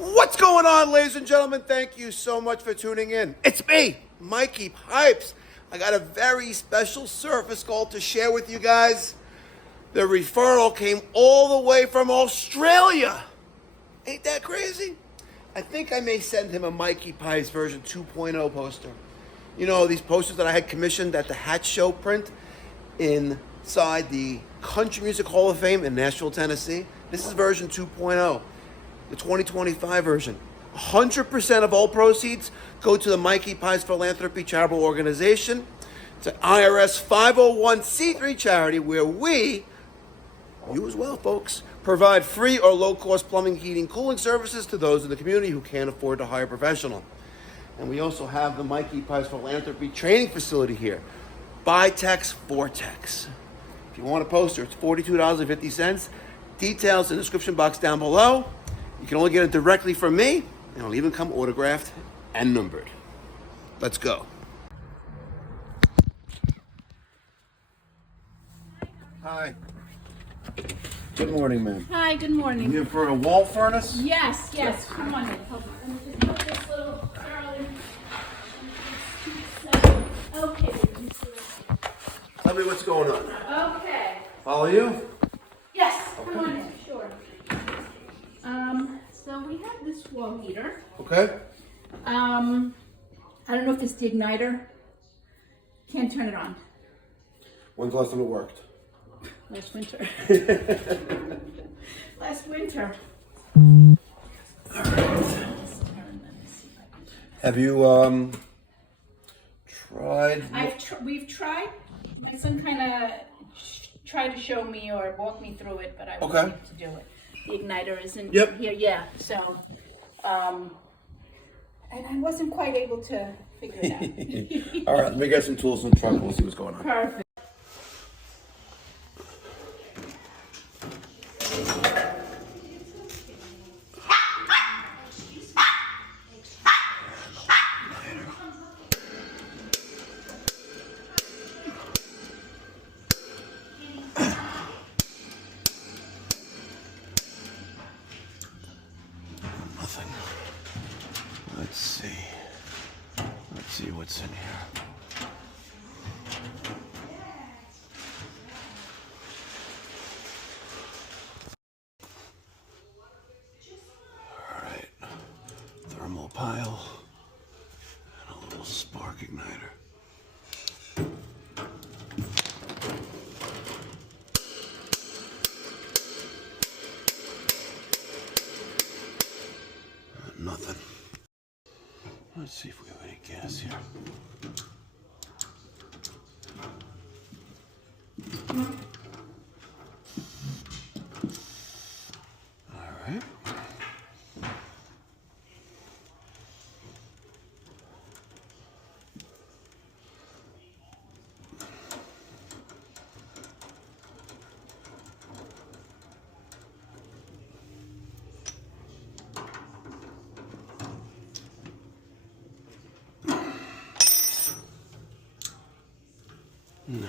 What's going on, ladies and gentlemen? Thank you so much for tuning in. It's me, Mikey Pipes. I got a very special service call to share with you guys. The referral came all the way from Australia. Ain't that crazy? I think I may send him a Mikey Pipes version 2.0 poster. You know, these posters that I had commissioned at the Hat Show print inside the Country Music Hall of Fame in Nashville, Tennessee. This is version 2.0, the 2025 version. 100% of all proceeds go to the Mikey Pipes Philanthropy charitable organization. It's an IRS 501c3 charity where we, you as well, folks, provide free or low-cost plumbing, heating, cooling services to those in the community who can't afford to hire a professional. And we also have the Mikey Pipes Philanthropy training facility here. Buy-Tex, Vortex. If you want a poster, it's $42.50. Details in the description box down below. You can only get it directly from me, and it'll even come autographed and numbered. Let's go. Hi. Good morning, ma'am. Hi, good morning. You here for a wall furnace? Yes, come on in. Hold on. Let me just put this little darling. Okay. Tell me what's going on. Okay. Follow you? Yes, come on in, sure. So we have this wall heater. Okay. I don't know if it's the igniter. Can't turn it on. When's the last time it worked? Last winter. Last winter. Have you tried? We've tried. My son kind of tried to show me or walk me through it, but I wasn't able to do it. The igniter isn't here. Yeah. So, and I wasn't quite able to figure it out. All right, let me get some tools in the trunk. We'll see what's going on. Perfect. Nothing. Let's see. Let's see what's in here. All right. Thermal pile and a little spark igniter. Nothing. Let's see if we have any gas here. All right. No.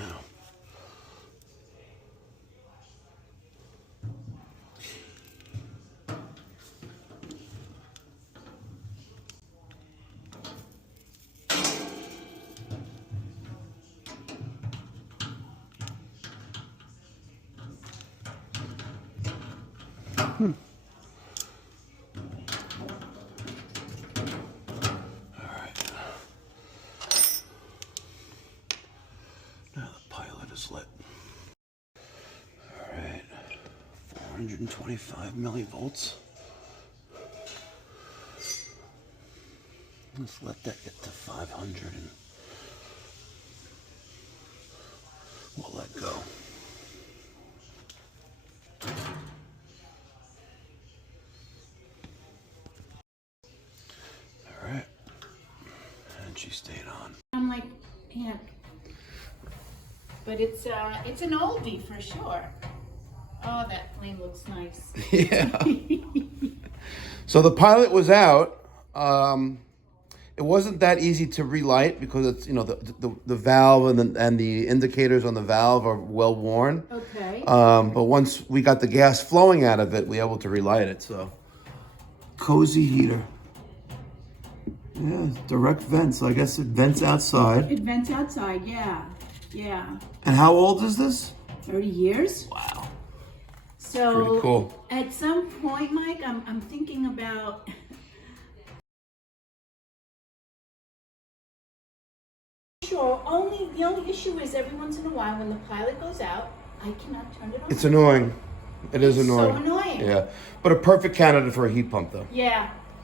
Lit. All right, 425 millivolts. Let's let that get to 500 and we'll let go. All right, and she stayed on. I'm like, yeah. But it's an oldie for sure. Oh, that flame looks nice. Yeah. So the pilot was out. It wasn't that easy to relight because it's, you know, the valve and the indicators on the valve are well worn. Okay. But once we got the gas flowing out of it, we were able to relight it. So cozy heater. Yeah, direct vents. I guess it vents outside. It vents outside, yeah. Yeah. And how old is this? 30 years. Wow. So Pretty cool. at some point, Mike, I'm thinking about sure. The only issue is every once in a while when the pilot goes out, I cannot turn it on. It's annoying. It is It's annoying. so annoying. Yeah. But a perfect candidate for a heat pump though. Yeah,